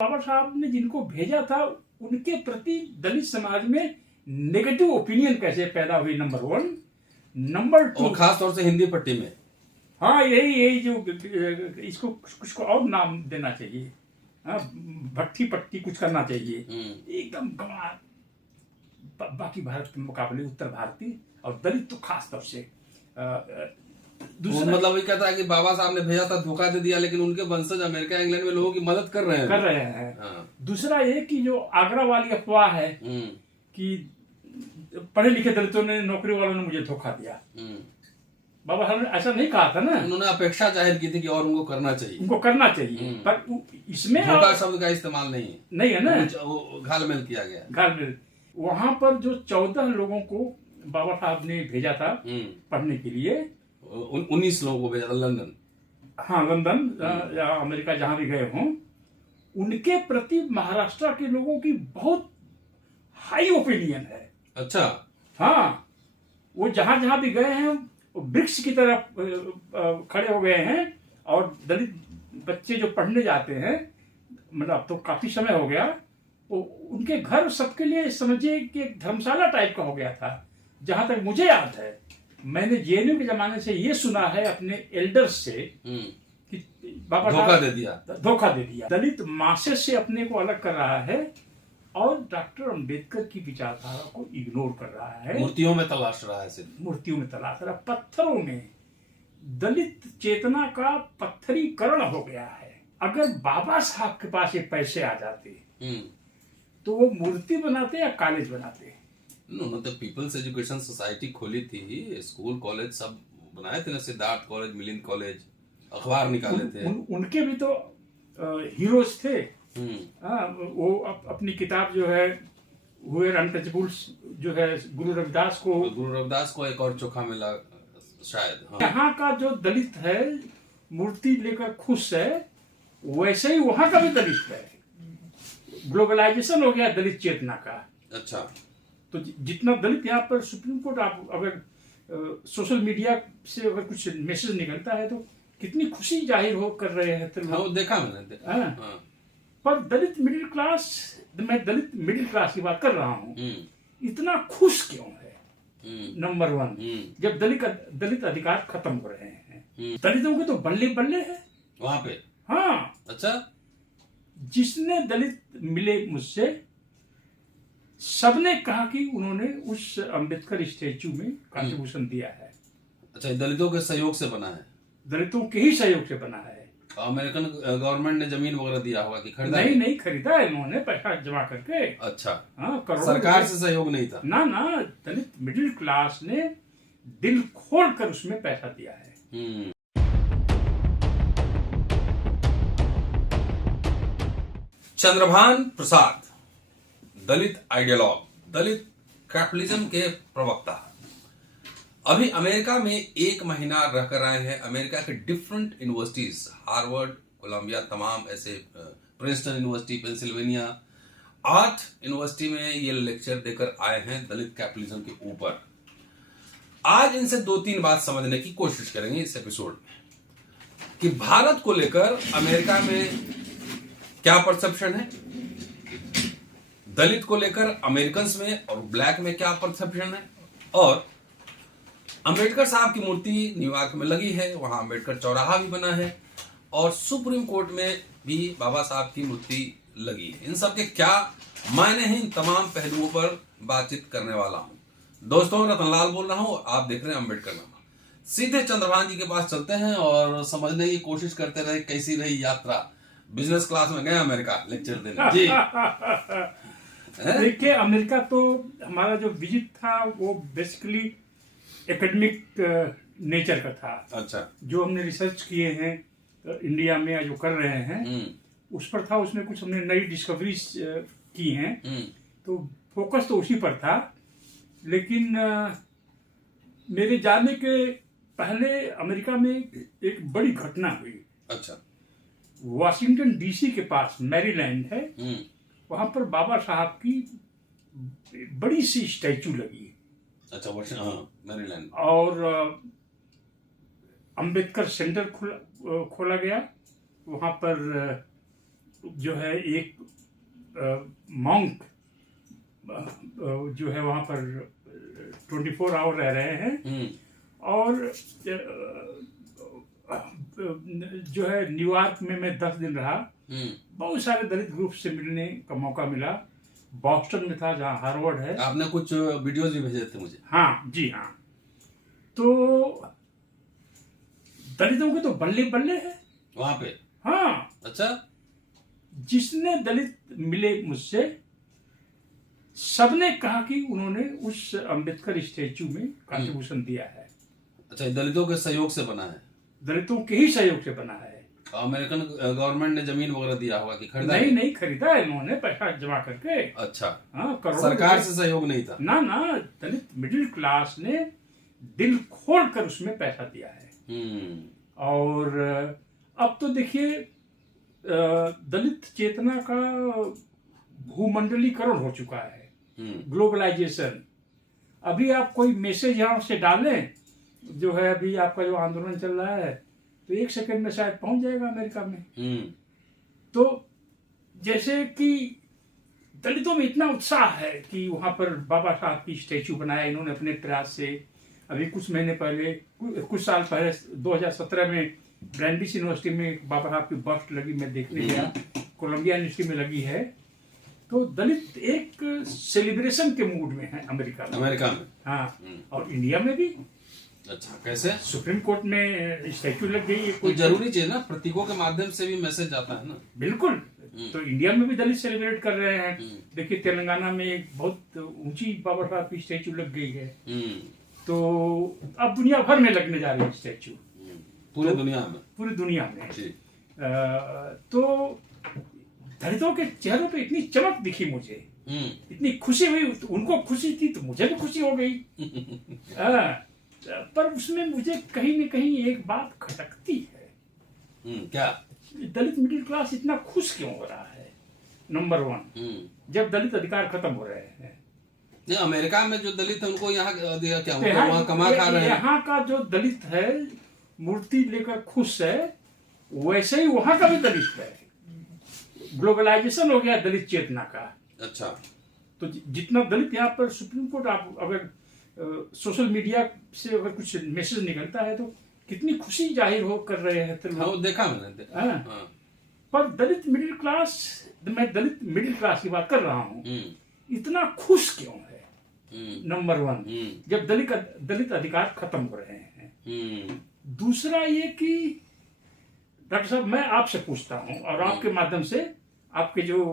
बाबा साहब ने जिनको भेजा था उनके प्रति दलित समाज में नेगेटिव ओपिनियन कैसे पैदा हुई, नंबर वन। नंबर टू, और खास तौर से हिंदी पट्टी में। हाँ, यही जो इसको कुछ को और नाम देना चाहिए, हाँ, भट्टी पट्टी कुछ करना चाहिए, एकदम गंवार बाकी भारत के मुकाबले उत्तर भारतीय और दलित तो खास तौर से। मतलब ये कहता है कि बाबा साहब ने भेजा था, धोखा दे दिया, लेकिन उनके वंशज अमेरिका इंग्लैंड में लोगों की मदद कर रहे हैं। हाँ। दूसरा ये कि जो आगरा वाली अफवाह है कि पढ़े लिखे दलितों ने, नौकरी वालों ने मुझे धोखा दिया, बाबा साहब ने ऐसा नहीं कहा था ना। उन्होंने अपेक्षा जाहिर की थी कि और उनको करना चाहिए, पर इसमें धोखा शब्द का इस्तेमाल नहीं है ना, घालमेल किया गया। घालमेल। वहां पर जो 14 लोगों को बाबा साहब ने भेजा था पढ़ने के लिए, 19 लोगों को भेजा था लंदन। हाँ, लंदन या अमेरिका जहां भी गए हों, उनके प्रति महाराष्ट्र के लोगों की बहुत हाई ओपिनियन है। अच्छा। हाँ, वो जहां जहां भी गए हैं वृक्ष की तरह खड़े हो गए हैं। और दलित बच्चे जो पढ़ने जाते हैं, मतलब अब तो काफी समय हो गया, वो उनके घर सबके लिए समझिए कि एक धर्मशाला टाइप का हो गया था। जहां तक मुझे याद है, मैंने जेएनयू के जमाने से ये सुना है अपने एल्डर्स से कि बाबा धोखा दे दिया, दलित मासेस से अपने को अलग कर रहा है और डॉक्टर अंबेडकर की विचारधारा को इग्नोर कर रहा है, मूर्तियों में तलाश रहा है, पत्थरों में दलित चेतना का पत्थरीकरण हो गया है। अगर बाबा साहब के पास ये पैसे आ जाते तो वो मूर्ति बनाते या कॉलेज बनाते? तो पीपल्स एजुकेशन सोसाइटी खोली थी, स्कूल कॉलेज सब बनाए थे ना, सिद्धार्थ कॉलेज, मिलिंद कॉलेज, अखबार निकाले थे। उनके भी तो हीरोज थे। वो अपनी किताब जो है हुए अनटचेबल्स, जो है गुरु रविदास को एक और चोखा मिला शायद। हाँ। यहाँ का जो दलित है मूर्ति लेकर खुश है, वैसे ही वहां का भी दलित है। ग्लोबलाइजेशन हो गया दलित चेतना का। अच्छा। तो जितना दलित यहाँ पर सुप्रीम कोर्ट, आप अगर सोशल मीडिया से अगर कुछ मैसेज निकलता है तो कितनी खुशी जाहिर हो कर रहे हैं। हाँ, वो देखा मैंने। हाँ। पर दलित मिडिल क्लास, मैं दलित मिडिल क्लास की बात कर रहा हूँ, इतना खुश क्यों है? नंबर वन, जब दलित अधिकार खत्म हो रहे हैं, दलितों के तो बल्ले बल्ले है वहां पे। हाँ। अच्छा। जिसने दलित मिले मुझसे, सबने कहा कि उन्होंने उस अंबेडकर स्टैचू में कंट्रीब्यूशन दिया है। अच्छा, दलितों के सहयोग से बना है? दलितों के ही सहयोग से बना है। अमेरिकन गवर्नमेंट ने जमीन वगैरह दिया होगा कि खरीदा? नहीं खरीदा है, इन्होंने पैसा जमा करके। अच्छा। हाँ, सरकार से सहयोग नहीं था? ना, दलित मिडिल क्लास ने दिल खोल कर उसमें पैसा दिया है। चंद्रभान प्रसाद, दलित आइडियोलॉग, दलित कैपिटलिज्म के प्रवक्ता, अभी अमेरिका में 1 महीना रहकर आए हैं। अमेरिका के डिफरेंट यूनिवर्सिटीज, हार्वर्ड, कोलंबिया, तमाम ऐसे, प्रिंसटन यूनिवर्सिटी, पेंसिल्वेनिया, 8 यूनिवर्सिटी में ये लेक्चर देकर आए हैं दलित कैपिटलिज्म के ऊपर। आज इनसे 2-3 बात समझने की कोशिश करेंगे इस एपिसोड में कि भारत को लेकर अमेरिका में क्या परसेप्शन है, दलित को लेकर अमेरिकन में और ब्लैक में क्या परसेप्शन है, और अंबेडकर साहब की मूर्ति न्यूयॉर्क में लगी है, वहां अंबेडकर चौराहा भी बना है, और सुप्रीम कोर्ट में भी बाबा साहब की मूर्ति लगी है। इन सब के क्या मायने हैं, इन तमाम पहलुओं पर बातचीत करने वाला हूं। दोस्तों, रतनलाल बोल रहा हूं, आप देख रहे हैं अम्बेडकर नामा। सीधे चंद्रभान जी के पास चलते हैं और समझने की कोशिश करते रहे कैसी रही यात्रा। बिजनेस क्लास में गए अमेरिका लेक्चर देने जी। देखिए, अमेरिका तो हमारा जो विजिट था वो बेसिकली एकेडमिक नेचर का था। अच्छा। जो हमने रिसर्च किए हैं इंडिया में या जो कर रहे हैं उस पर था। उसमें कुछ हमने नई डिस्कवरीज की हैं, तो फोकस तो उसी पर था। लेकिन मेरे जाने के पहले अमेरिका में एक बड़ी घटना हुई। अच्छा। वाशिंगटन डीसी के पास मैरीलैंड है, वहां पर बाबा साहब की बड़ी सी स्टैचू लगी। अच्छा, मैरीलैंड। और अंबेडकर सेंटर खोला गया। वहां पर जो है एक मॉन्क जो है वहाँ पर 24 आवर रह रहे हैं, और जो है न्यूयॉर्क में मैं 10 दिन रहा। बहुत सारे दलित ग्रुप से मिलने का मौका मिला। बॉस्टन में था जहाँ हार्वर्ड है। आपने कुछ वीडियोज भी भेजे थे मुझे। हाँ जी हाँ। तो दलितों के तो बल्ले बल्ले है वहां पे। हाँ। अच्छा। जिसने दलित मिले मुझसे, सबने कहा कि उन्होंने उस अंबेडकर स्टैचू में कंट्रीब्यूशन दिया है। अच्छा, दलितों के सहयोग से बना है? दलितों के ही सहयोग से बना है। अमेरिकन गवर्नमेंट ने जमीन वगैरह दिया होगा कि खरीदा? नहीं खरीदा है इन्होंने, पैसा जमा करके। अच्छा। हाँ, करोड़ों। सरकार से सहयोग नहीं था? ना, दलित मिडिल क्लास ने दिल खोल कर उसमें पैसा दिया है। और अब तो देखिए दलित चेतना का भूमंडलीकरण हो चुका है, ग्लोबलाइजेशन। अभी आप कोई मैसेज यहाँ से डालें, जो है अभी आपका जो आंदोलन चल रहा है, तो 1 सेकंड में शायद पहुंच जाएगा अमेरिका में। तो जैसे कि दलितों में इतना उत्साह है कि वहां पर बाबा साहब की स्टैचू बनाया इन्होंने अपने प्रयास से। अभी कुछ महीने पहले, कुछ साल पहले 2017 में ब्रैंडिस यूनिवर्सिटी में बाबा साहब की बस्ट लगी, मैं देखने गया। कोलंबिया यूनिवर्सिटी में लगी है। तो दलित एक सेलिब्रेशन के मूड में है अमेरिका में। हाँ, और इंडिया में भी। अच्छा, कैसे? सुप्रीम कोर्ट में स्टैचू लग गई है। कोई जरूरी चीज ना, प्रतीकों के माध्यम से भी मैसेज आता है ना। बिल्कुल। तो इंडिया में भी दलित सेलिब्रेट कर रहे हैं। देखिए तेलंगाना में एक बहुत ऊंची बाबा साहब की स्टैचू लग गई है। तो अब दुनिया भर में लगने जा रही है स्टैचू, पूरी दुनिया में। तो दलितों के चेहरों पे इतनी चमक दिखी मुझे, इतनी खुशी हुई। उनको खुशी थी तो मुझे भी खुशी हो गई। पर उसमें मुझे कहीं न कहीं एक बात खटकती है। क्या? दलित मिडिल क्लास इतना खुश क्यों हो रहा है? नंबर 1, जब दलित अधिकार खत्म हो रहे हैं। नहीं, अमेरिका में जो दलित है उनको यहाँ क्या वहाँ कमा खा रहे हैं। यहाँ का जो दलित है मूर्ति लेकर खुश है, वैसे ही वहां का भी दलित है। ग्लोबलाइजेशन हो गया दलित चेतना का। अच्छा। तो जितना दलित यहाँ पर सुप्रीम कोर्ट, आप अगर सोशल मीडिया से अगर कुछ मैसेज निकलता है तो कितनी खुशी जाहिर हो कर रहे हैं। तो हाँ, देखा मैंने। हाँ। पर दलित मिडिल क्लास, मैं दलित मिडिल क्लास की बात कर रहा हूँ, इतना खुश क्यों है? नंबर 1, जब दलित अधिकार खत्म हो रहे हैं। दूसरा ये कि डॉक्टर साहब, मैं आपसे पूछता हूँ और आपके माध्यम से आपके जो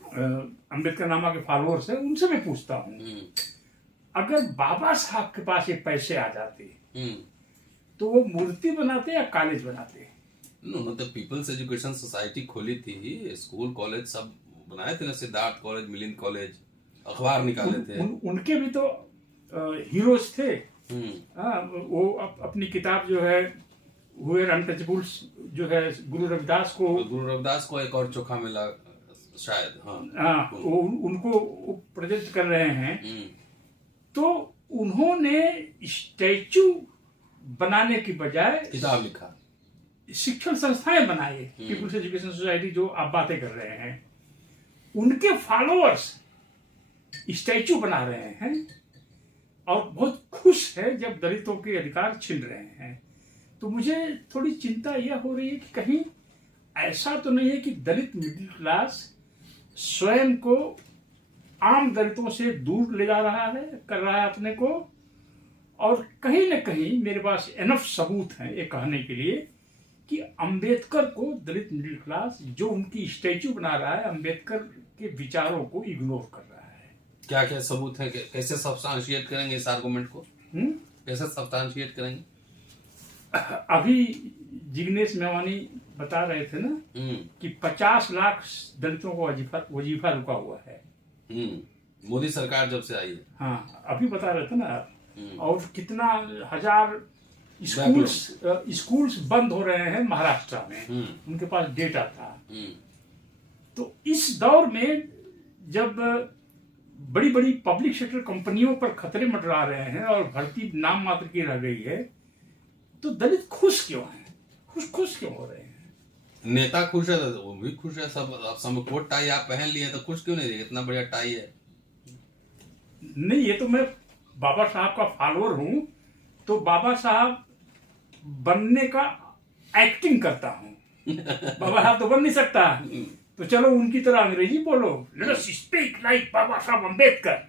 अम्बेडकर नामा के फॉलोअर्स हैं उनसे मैं पूछता हूँ, अगर बाबा साहब के पास ये पैसे आ जाते तो वो मूर्ति बनाते या कॉलेज बनाते? तो पीपल्स एजुकेशन सोसाइटी खोली थी, स्कूल कॉलेज सब बनाए थे ना, सिद्धार्थ कॉलेज, मिलिंद कॉलेज, अखबार निकाले थे। उनके भी तो हीरोज थे। वो अपनी किताब जो है हुए अनटचेबल्स, जो है गुरु रविदास को एक और चोखा मिला शायद। हाँ, उनको प्रेजेंट कर रहे हैं। तो उन्होंने स्टैचू बनाने की बजाय किताब लिखा, शिक्षण संस्थाएं बनाई। पीपुल्स एजुकेशन सोसाइटी जो आप बातें कर रहे हैं, उनके फॉलोअर्स स्टैचू बना रहे हैं और बहुत खुश है जब दलितों के अधिकार छिन रहे हैं। तो मुझे थोड़ी चिंता यह हो रही है कि कहीं ऐसा तो नहीं है कि दलित मिडिल क्लास स्वयं को आम दलितों से दूर ले जा रहा है, कर रहा है अपने को। और कहीं न कहीं मेरे पास एनफ सबूत हैं ये कहने के लिए कि अंबेडकर को दलित मिडिल क्लास जो उनकी स्टैचू बना रहा है, अंबेडकर के विचारों को इग्नोर कर रहा है। क्या क्या सबूत है? कैसे सब्सटेंशिएट करेंगे इस आर्गुमेंट को? कैसे सब्सटेंशिएट करेंगे? अभी जिग्नेश मेवानी बता रहे थे ना कि 50 लाख दलितों को वजीफा रुका हुआ है। मोदी सरकार जब से आई है। हाँ, अभी बता रहे थे ना आप। और कितना हजार स्कूल्स बंद हो रहे हैं महाराष्ट्र में। उनके पास डेटा था। तो इस दौर में जब बड़ी बड़ी पब्लिक सेक्टर कंपनियों पर खतरे मंडरा रहे हैं और भर्ती नाम मात्र की रह गई है, तो दलित खुश क्यों हैं? खुश क्यों हो रहे हैं? नेता खुश है तो वो भी खुश है, सब अब सब कोट टाई आप पहन लिए तो खुश क्यों नहीं रहे? इतना बढ़िया टाई है। नहीं, ये तो मैं बाबा साहब का फॉलोअर हूँ, तो बाबा साहब बनने का एक्टिंग करता हूँ। बाबा साहब तो बन नहीं सकता, तो चलो उनकी तरह अंग्रेजी बोलो, लेट अस स्पीक लाइक बाबा साहब अम्बेडकर,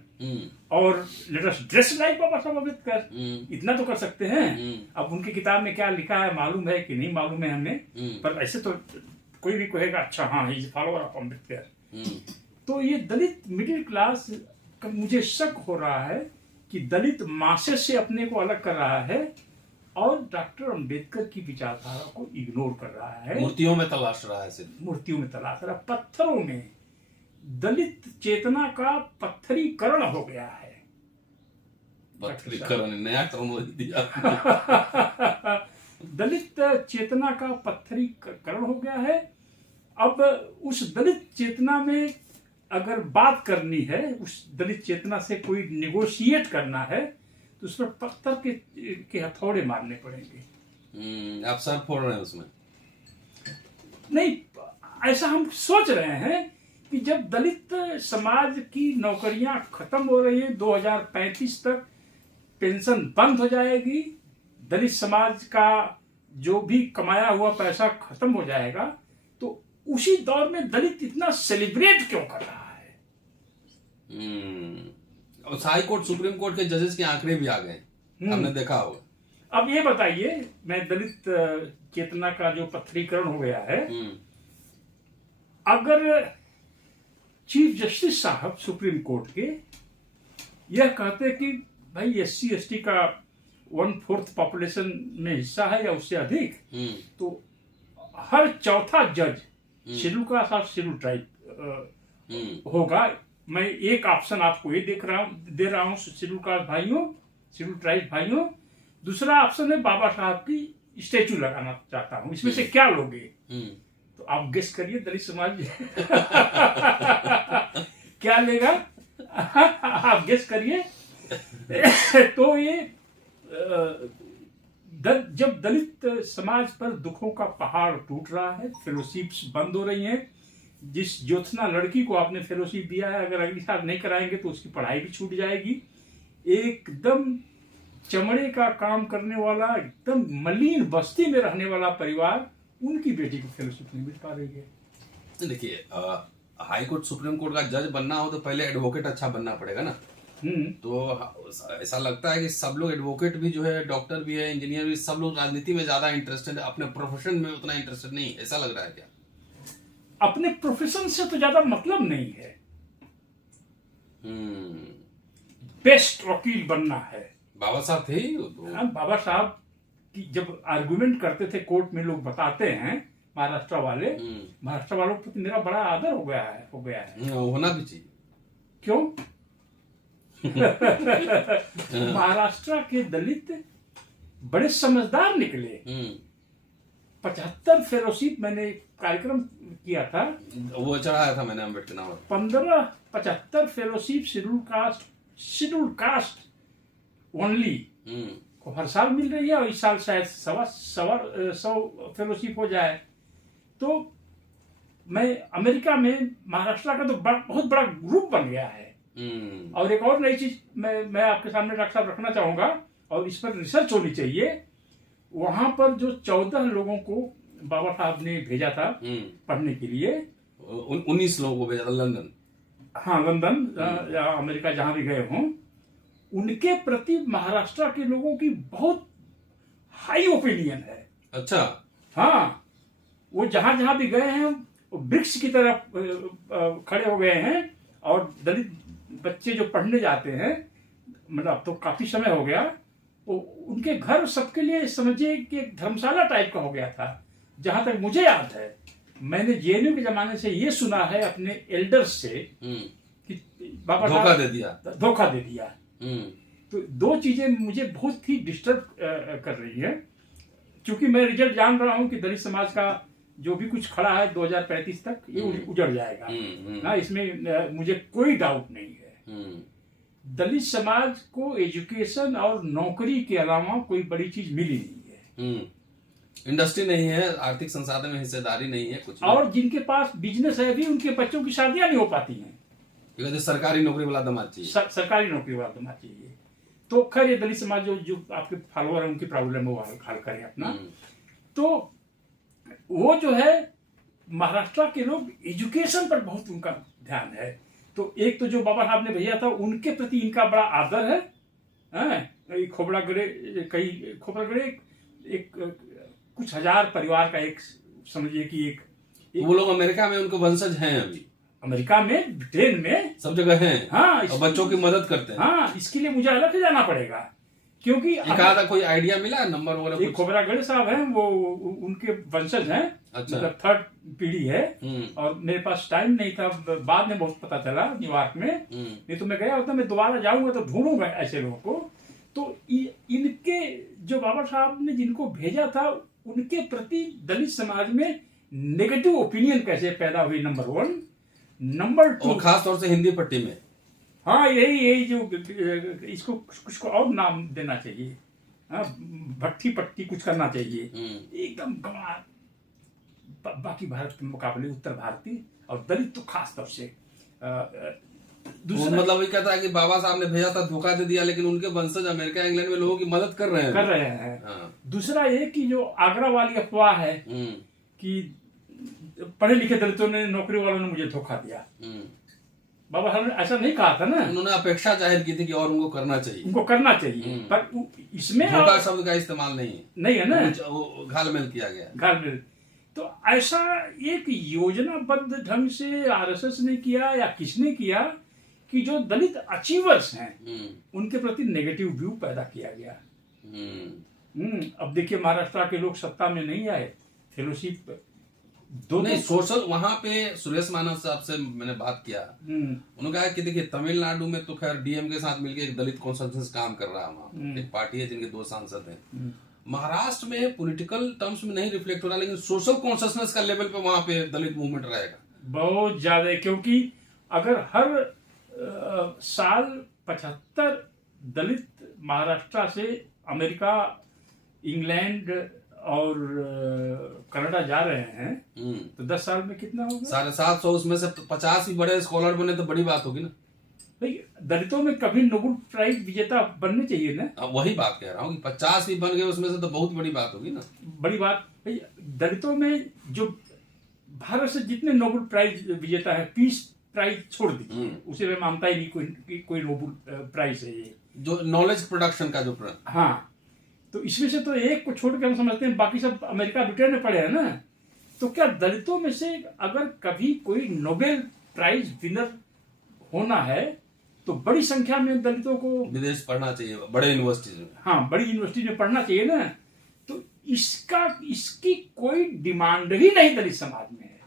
और लेट अस ड्रेस लाइक बाबा साहब अम्बेडकर। इतना तो कर सकते हैं। अब उनकी किताब में क्या लिखा है मालूम है कि नहीं मालूम है हमें, पर ऐसे तो कोई भी कहेगा अच्छा हाँ ही फॉलोअर ऑफ अम्बेडकर। तो ये दलित मिडिल क्लास का मुझे शक हो रहा है कि दलित मासेस से अपने को अलग कर रहा है और डॉक्टर अंबेडकर की विचारधारा को इग्नोर कर रहा है, मूर्तियों में तलाश रहा है, सिर्फ मूर्तियों में तलाश रहा, पत्थरों में। दलित चेतना का पत्थरीकरण हो गया है। पत्थरीकरण, नया टर्म दिया। दलित चेतना का पत्थरीकरण हो गया है। अब उस दलित चेतना में अगर बात करनी है, उस दलित चेतना से कोई निगोशिएट करना है, तो उस पर पत्थर के हथौड़े मारने पड़ेंगे। आप सर फोड़ रहे हैं उसमें? नहीं, ऐसा हम सोच रहे हैं कि जब दलित समाज की नौकरियां खत्म हो रही है, 2035 तक पेंशन बंद हो जाएगी, दलित समाज का जो भी कमाया हुआ पैसा खत्म हो जाएगा, तो उसी दौर में दलित इतना सेलिब्रेट क्यों कर रहा है? और हाई कोर्ट सुप्रीम कोर्ट के जजेस के आंकड़े भी आ गए, हमने देखा होगा। अब ये बताइए, मैं दलित चेतना का जो पत्थरीकरण हो गया है, अगर चीफ जस्टिस साहब सुप्रीम कोर्ट के यह कहते कि भाई SC ST का 1/4 पॉपुलेशन में हिस्सा है या उससे अधिक, तो हर चौथा जज शेड्यूल कास्ट और शेड्यूल ट्राइब होगा। मैं एक ऑप्शन आपको ये दे रहा हूँ शेड्यूल कास्ट भाइयों, शेड्यूल ट्राइब भाइयों। दूसरा ऑप्शन है बाबा साहब की स्टेचू लगाना चाहता हूँ, इसमें से क्या लोगे? तो आप गेस करिए दलित समाज क्या लेगा? आप गेस करिए। तो ये जब दलित समाज पर दुखों का पहाड़ टूट रहा है, फेलोशिप्स बंद हो रही हैं, जिस ज्योत्सना लड़की को आपने फेलोशिप दिया है, अगर अगली साल नहीं कराएंगे तो उसकी पढ़ाई भी छूट जाएगी। एकदम चमड़े का काम करने वाला, एकदम मलिन बस्ती में रहने वाला परिवार, उनकी बेटी को फेलोशिप नहीं मिल पा रही है। देखिए, हाई कोर्ट सुप्रीम कोर्ट का जज बनना हो तो पहले एडवोकेट अच्छा बनना पड़ेगा ना। तो ऐसा लगता है कि सब लोग एडवोकेट भी जो है, डॉक्टर भी है, इंजीनियर भी, सब लोग राजनीति में ज्यादा इंटरेस्टेड है, अपने प्रोफेशन में उतना इंटरेस्टेड नहीं, ऐसा लग रहा है क्या? अपने प्रोफेशन से तो ज्यादा मतलब नहीं है। बेस्ट वकील बनना है। बाबा साहब थे बाबा साहब की जब आर्गुमेंट करते थे कोर्ट में, लोग बताते हैं महाराष्ट्र वाले, महाराष्ट्र वालों के प्रति मेरा बड़ा आदर हो गया है। होना भी चाहिए। क्यों? महाराष्ट्र के दलित बड़े समझदार निकले। 75 फेलोशिप मैंने कार्यक्रम किया था, वो चढ़ाया था मैंने अम्बेडकर नाम। 75 फेलोशिप शेड्यूल कास्ट ओनली को हर साल मिल रही है, और इस साल शायद 100 फेलोशिप हो जाए। तो मैं अमेरिका में महाराष्ट्र का तो बहुत बड़ा ग्रुप बन गया है। और एक और नई चीज मैं आपके सामने डॉक्टर साहब रखना चाहूंगा, और इस पर रिसर्च होनी चाहिए। वहां पर जो 14 लोगों को बाबा साहब ने भेजा था पढ़ने के लिए, 19 लोगों को भेजा था लंदन। हाँ, लंदन या अमेरिका जहां भी गए हों, उनके प्रति महाराष्ट्र के लोगों की बहुत हाई ओपिनियन है। अच्छा। हाँ, वो जहां जहां भी गए हैं वो वृक्ष की तरफ खड़े हो गए हैं, और दलित बच्चे जो पढ़ने जाते हैं, मतलब अब तो काफी समय हो गया, वो उनके घर सबके लिए समझिए कि एक धर्मशाला टाइप का हो गया था। जहां तक मुझे याद है, मैंने JNU के जमाने से ये सुना है अपने एल्डर्स से कि बाबा धोखा दे दिया। तो दो चीजें मुझे बहुत ही डिस्टर्ब कर रही है, क्योंकि मैं रिजल्ट जान रहा हूं कि दलित समाज का जो भी कुछ खड़ा है 2035 तक ये उजड़ जाएगा ना, इसमें मुझे कोई डाउट नहीं है। दलित समाज को एजुकेशन और नौकरी के अलावा कोई बड़ी चीज मिली नहीं है। इंडस्ट्री नहीं है, आर्थिक संसाधन में हिस्सेदारी नहीं है, कुछ नहीं। और जिनके पास बिजनेस है भी, उनके बच्चों की शादियां नहीं हो पाती हैं। ये कहते सरकारी नौकरी वाला दामाद चाहिए। सरकारी नौकरी वाला दामाद चाहिए। तो खैर ये दलित समाज जो आपके फॉलोअर है, उनकी प्रॉब्लम है, वो हल करें अपना। तो वो जो है, महाराष्ट्र के लोग एजुकेशन पर बहुत उनका ध्यान है। तो एक तो जो बाबा साहब ने भेजा था, उनके प्रति इनका बड़ा आदर है। खोबड़ागढ़े एक कुछ हजार परिवार का एक, समझिए कि एक वो लोग अमेरिका में उनके वंशज हैं, अभी अमेरिका में, ब्रिटेन में, सब जगह हैं। हाँ, और बच्चों की मदद करते हैं। हाँ, इसके लिए मुझे अलग से जाना पड़ेगा, क्योंकि कहा था कोई आइडिया मिला नंबर वगैरह? खोबरागढ़े साहब हैं, वो उनके वंशज हैं। अच्छा। मतलब थर्ड पीढ़ी है। और मेरे पास टाइम नहीं था, बाद में बहुत पता चला न्यूयॉर्क में। नहीं तो मैं गया होता, मैं दोबारा जाऊंगा तो ढूंढूंगा ऐसे लोगों को। तो इनके जो बाबा साहब ने जिनको भेजा था, उनके प्रति दलित समाज में नेगेटिव ओपिनियन कैसे पैदा हुई, नंबर 1। नंबर 2, खास तौर से हिंदी पट्टी में। हाँ, यही जो इसको कुछ और नाम देना चाहिए। हाँ, भट्टी पट्टी कुछ करना चाहिए। एकदम गंवार बाकी भारत के मुकाबले, उत्तर भारतीय और दलित तो खास तौर से। मतलब वही कहता है कि बाबा साहब ने भेजा था, धोखा दे दिया, लेकिन उनके वंशज अमेरिका इंग्लैंड में लोगों की मदद कर रहे हैं। हाँ। दूसरा ये कि जो आगरा वाली अफवाह है कि पढ़े लिखे दलितों ने, नौकरी वालों ने मुझे धोखा दिया। बाबा साहब ने ऐसा नहीं कहा था ना। उन्होंने अपेक्षा जाहिर की थी कि और उनको करना चाहिए, पर इसमें धोखा शब्द का इस्तेमाल नहीं है ना, घालमेल किया गया। घालमेल। तो ऐसा एक योजनाबद्ध ढंग से आरएसएस ने किया या किसने किया कि जो दलित अचीवर्स हैं, उनके प्रति नेगेटिव व्यू पैदा किया गया। अब देखिए, महाराष्ट्र के लोग सत्ता में नहीं आए, फेलोशिप नहीं, सोशल वहां पे सुरेश मानव साहब से मैंने बात किया। उन्होंने कहा कि देखिए, तमिलनाडु में तो खैर डीएम के साथ मिलकर एक दलित कॉन्सेंसस काम कर रहा है वहाँ, एक पार्टी है जिनके 2 सांसद हैं। महाराष्ट्र में पॉलिटिकल टर्म्स में नहीं रिफ्लेक्ट हो रहा, लेकिन सोशल कॉन्शियसनेस का लेवल पे वहां पे दलित मूवमेंट रहेगा बहुत ज्यादा। क्योंकि अगर हर साल 75 दलित महाराष्ट्र से अमेरिका, इंग्लैंड और कनाडा जा रहे हैं, तो 10 साल में कितना होगा? 750। उसमें से 50 भी बड़े स्कॉलर बने तो बड़ी बात होगी ना भाई। दलितों में कभी नोबेल प्राइज विजेता बनने चाहिए ना। वही बात कह रहा हूँ कि 50 भी बन गए उसमें से तो बहुत बड़ी बात होगी ना। बड़ी बात भाई। दलितों में जो भारत से जितने नोबेल प्राइज विजेता है, पीस प्राइज छोड़ दीजिए, उसे मैं मानता ही नहीं कोई नोबेल प्राइज है ये, जो नॉलेज प्रोडक्शन का जो हाँ। तो इसमें से तो एक को छोड़ के हम समझते हैं बाकी सब अमेरिका ब्रिटेन में पढ़े हैं ना। तो क्या दलितों में से अगर कभी कोई नोबेल प्राइज विनर होना है, तो बड़ी संख्या में दलितों को विदेश पढ़ना चाहिए, बड़े यूनिवर्सिटीज में। हाँ, बड़ी यूनिवर्सिटी में पढ़ना चाहिए ना। तो इसकी कोई डिमांड ही नहीं दलित समाज में है,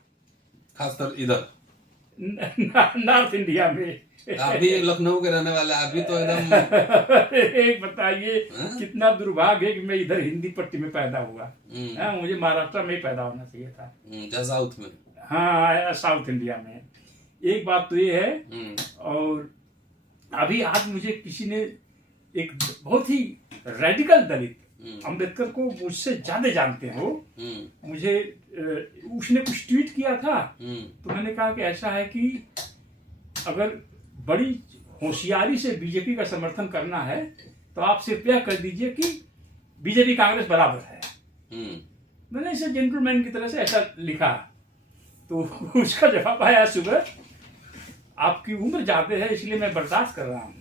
खासकर इधर नॉर्थ इंडिया में। आप भी लखनऊ के रहने वाले, आप भी तो एकदम एक बताइए कितना दुर्भाग्य है कि मैं इधर हिंदी पट्टी में पैदा हुआ। मुझे महाराष्ट्र में ही पैदा होना चाहिए था, साउथ में। हाँ, साउथ इंडिया में। एक बात तो ये है। और अभी आज मुझे किसी ने, एक बहुत ही रेडिकल दलित, अम्बेडकर को मुझसे ज्यादा जानते हो, मुझे उसने कुछ ट्वीट किया था। तो मैंने कहा कि ऐसा है कि अगर बड़ी होशियारी से बीजेपी का समर्थन करना है, तो आप सिर्फ यह कर दीजिए कि बीजेपी कांग्रेस बराबर है। मैंने इसे जेंटलमैन की तरह से ऐसा लिखा। तो उसका जवाब आया सुबह, आपकी उम्र ज्यादा है इसलिए मैं बर्दाश्त कर रहा हूँ।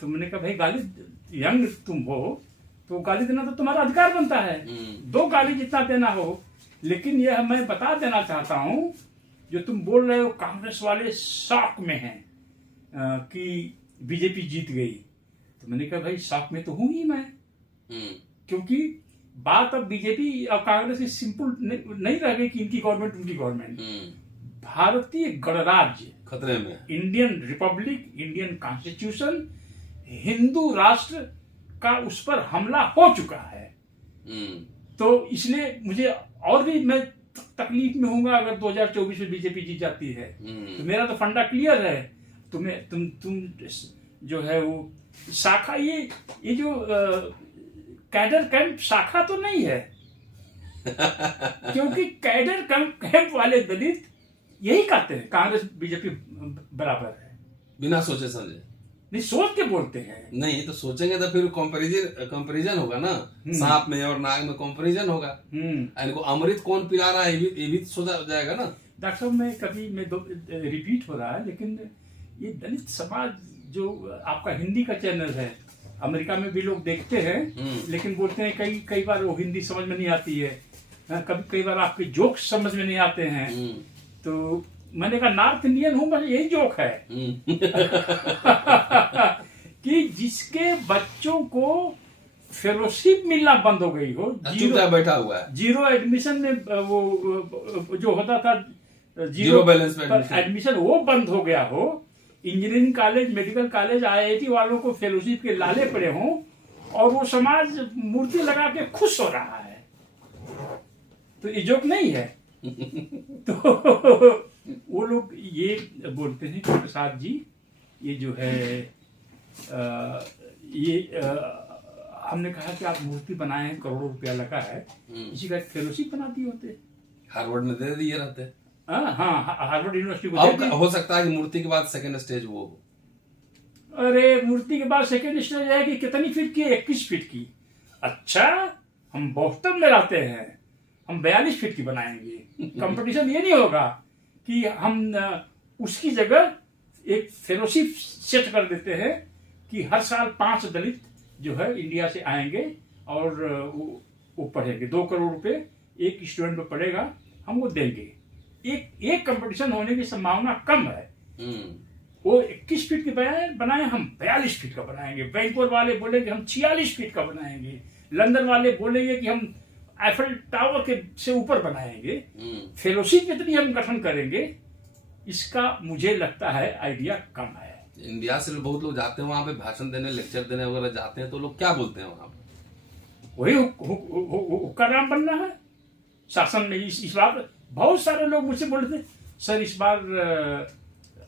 तो मैंने कहा भाई, गाली यंग तुम हो तो गाली देना तो तुम्हारा अधिकार बनता है, 2 गाली जितना देना हो। लेकिन यह मैं बता देना चाहता हूँ, जो तुम बोल रहे हो कांग्रेस वाले शॉक में हैं कि बीजेपी जीत गई। तो मैंने कहा भाई, शॉक में तो हूं ही मैं, क्योंकि बात अब बीजेपी और कांग्रेस की सिंपल नहीं रह गई कि इनकी गवर्नमेंट उनकी गवर्नमेंट। भारतीय गणराज्य खतरे में, Indian Republic, Indian constitution, Hindu राष्ट्र का उस पर हमला हो चुका है। तो इसलिए मुझे और भी, मैं तकलीफ में होऊंगा अगर 2024 में बीजेपी जीत जाती है। तो मेरा तो फंडा क्लियर है। तुम जो है वो शाखा, ये जो कैडर कैंप शाखा तो नहीं है, क्योंकि कैडर कैंप वाले दलित यही कहते हैं कांग्रेस बीजेपी बराबर है, बिना सोचे समझे। नहीं सोच के बोलते हैं। नहीं तो सोचेंगे तो फिर कंपैरिजन होगा ना, सांप में और नाग में कंपैरिजन होगा। इनको अमृत कौन पिला रहा है ये भी सोचा जाएगा ना। डॉक्टर साहब मैं रिपीट हो रहा है, लेकिन ये दलित समाज जो आपका हिंदी का चैनल है, अमेरिका में भी लोग देखते हैं, लेकिन बोलते हैं कई बार वो हिंदी समझ में नहीं आती है, कई बार आपके जोक्स समझ में नहीं आते हैं। तो मैंने कहा नॉर्थ इंडियन हूं, बस यही जोक है कि जिसके बच्चों को फेलोशिप मिलना बंद हो गई हो, बैठा हुआ है, जीरो एडमिशन में वो जो होता था जीरो बैलेंस एडमिशन वो बंद हो गया हो, engineering college, medical college, IIT वालों को फेलोशिप के लाले पड़े हों, और वो समाज मूर्ति लगा के खुश हो रहा है। तो ये जोक नहीं है। तो वो लोग ये बोलते हैं कि प्रसाद जी ये जो है हमने कहा कि आप मूर्ति बनाए हैं, करोड़ों रुपया लगा है, इसी का एक फेलोशिप बना दिए होते। हार्वर्ड में दे दिए रहते। हाँ, हार्वर्ड यूनिवर्सिटी को अब हो सकता है कि मूर्ति के बाद सेकंड स्टेज वो हो। अरे मूर्ति के बाद सेकंड स्टेज है कि कितनी फीट की? 21 फीट की। अच्छा, हम बोस्टन में रहते हैं, हम 42 फीट की बनाएंगे। कंपटीशन ये नहीं होगा कि हम उसकी जगह एक फेलोशिप सेट कर देते हैं कि हर साल 5 दलित जो है इंडिया से आएंगे और वो पढ़ेंगे, 2 करोड़ रुपए एक स्टूडेंट को पढ़ेगा, हम वो देंगे। एक कंपटीशन होने की संभावना कम है। वो 21 फीट की बनाए, हम 42 फीट का बनाएंगे। बैंकोर वाले बोलेंगे हम 46 फीट का बनाएंगे। लंदन वाले बोलेंगे कि हम आईफल टावर के से ऊपर बनाएंगे। फेलोशिप इतनी हम गठन करेंगे, इसका मुझे लगता है आइडिया कम है। इंडिया से बहुत लोग जाते हैं वहां पे भाषण देने, लेक्चर देने वगैरह जाते हैं, तो लोग क्या बोलते हैं वहां पे? वही हुक्का राम बनना है शासन में। इस बार बहुत सारे लोग मुझसे बोले थे, सर इस बार